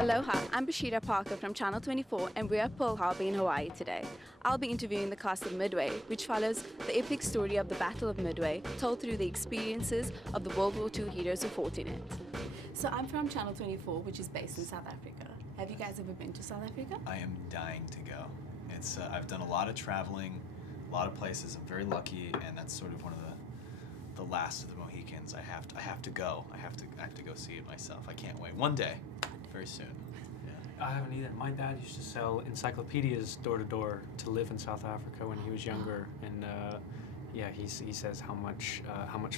Aloha, I'm Bashiera Parker from Channel 24 and we're at Pearl Harbor in Hawaii today. I'll be interviewing the cast of Midway, which follows the epic story of the Battle of Midway, told through the experiences of the World War II heroes who fought in it. So I'm from Channel 24, which is based in South Africa. Have you guys ever been to South Africa? I am dying to go. I've done a lot of traveling, a lot of places. I'm very lucky, and that's sort of one of the last of the Mohicans. I have to go. I have to go see it myself. I can't wait. One day, very soon. Yeah. I haven't either. My dad used to sell encyclopedias door to door to live in South Africa when he was younger, and he says how much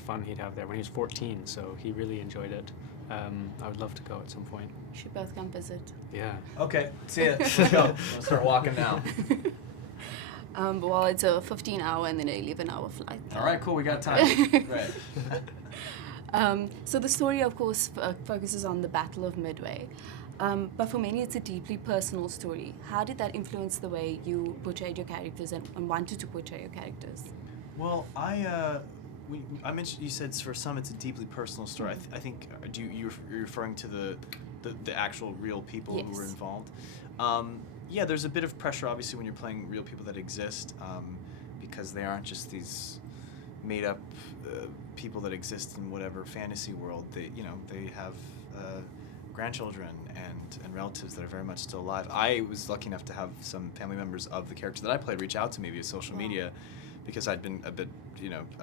fun he'd have there when he was 14. So he really enjoyed it. I would love to go at some point. We should both come visit. Yeah. Okay. See ya. Let's go. We'll start walking now. Well, it's a 15-hour and then an 11-hour flight. All right. Cool. We got time. Great. So the story, of course, focuses on the Battle of Midway. But for many, it's a deeply personal story. How did that influence the way you portrayed your characters and wanted to portray your characters? Well, I mentioned, you said for some it's a deeply personal story. I think you're referring to the actual real people Yes. who were involved. Yeah, there's a bit of pressure obviously when you're playing real people that exist, because they aren't just these made up people that exist in whatever fantasy world. They have grandchildren and relatives that are very much still alive. I was lucky enough to have some family members of the character that I played reach out to me via social media, because I'd been a bit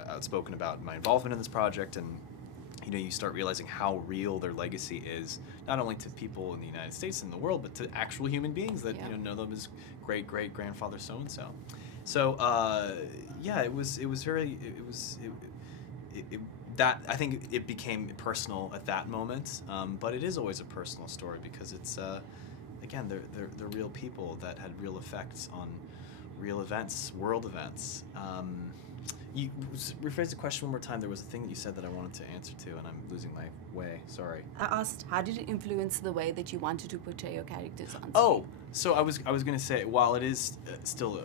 outspoken about my involvement in this project, and you start realizing how real their legacy is, not only to people in the United States and the world, but to actual human beings that know them as great grandfather so and so. So that I think it became personal at that moment, but it is always a personal story because it's again they're real people that had real effects on real events, world events. You rephrase the question one more time. There was a thing that you said that I wanted to answer to, and I'm losing my way. Sorry. I asked, how did it influence the way that you wanted to portray your characters on screen? Oh, so I was going to say, while it is still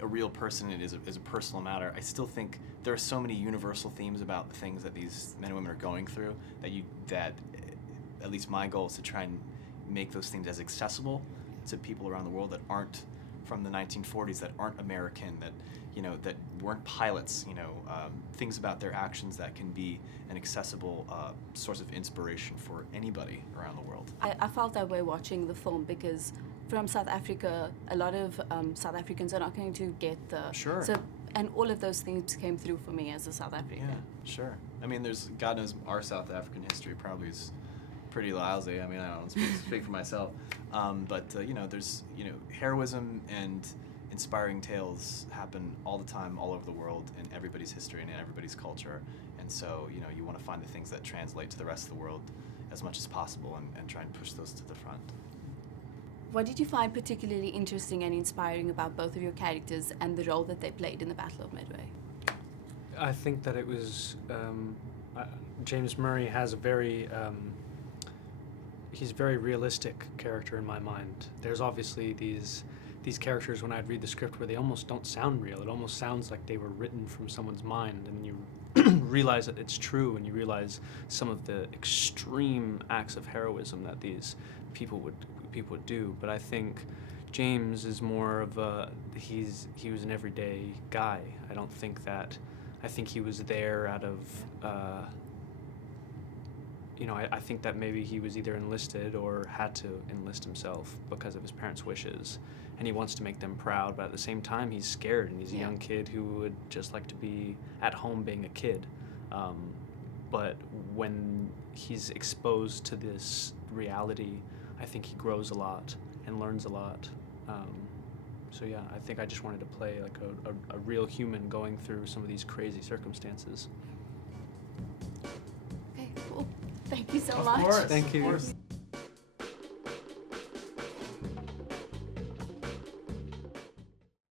a real person, it is a personal matter. I still think there are so many universal themes about the things that these men and women are going through that at least my goal is to try and make those things as accessible to people around the world that aren't from the 1940s, that aren't American, that weren't pilots, things about their actions that can be an accessible source of inspiration for anybody around the world. I felt that way watching the film because from South Africa, a lot of South Africans are not going to get the... Sure. So, and all of those things came through for me as a South African. Yeah, sure. I mean, God knows our South African history probably is pretty lousy. I mean, I don't speak for myself. But there's, heroism and inspiring tales happen all the time, all over the world, in everybody's history and in everybody's culture. And so, you want to find the things that translate to the rest of the world as much as possible and try and push those to the front. What did you find particularly interesting and inspiring about both of your characters and the role that they played in the Battle of Midway? I think that it was James Murray has a very he's a very realistic character in my mind. There's obviously these characters when I'd read the script where they almost don't sound real. It almost sounds like they were written from someone's mind, and you realize that it's true, and you realize some of the extreme acts of heroism that these people would do. But I think James is more of he was an everyday guy. I think he was there out of I think that maybe he was either enlisted or had to enlist himself because of his parents' wishes, and he wants to make them proud, but at the same time he's scared, and he's a young kid who would just like to be at home being a kid. But when he's exposed to this reality, I think he grows a lot and learns a lot. So yeah, I think I just wanted to play like a real human going through some of these crazy circumstances. Okay, cool. Thank you so Of much. course, Thank you. Of course.